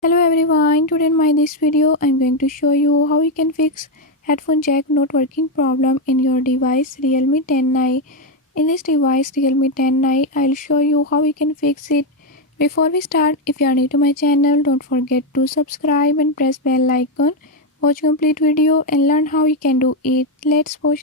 Hello everyone, today in this video I'm going to show you how you can fix headphone jack not working problem in your device Realme 10i. In this device Realme 10i, I'll show you how you can fix it. Before we start, if you are new to my channel, don't forget to subscribe and press bell icon. Watch complete video and learn how you can do it. Let's watch.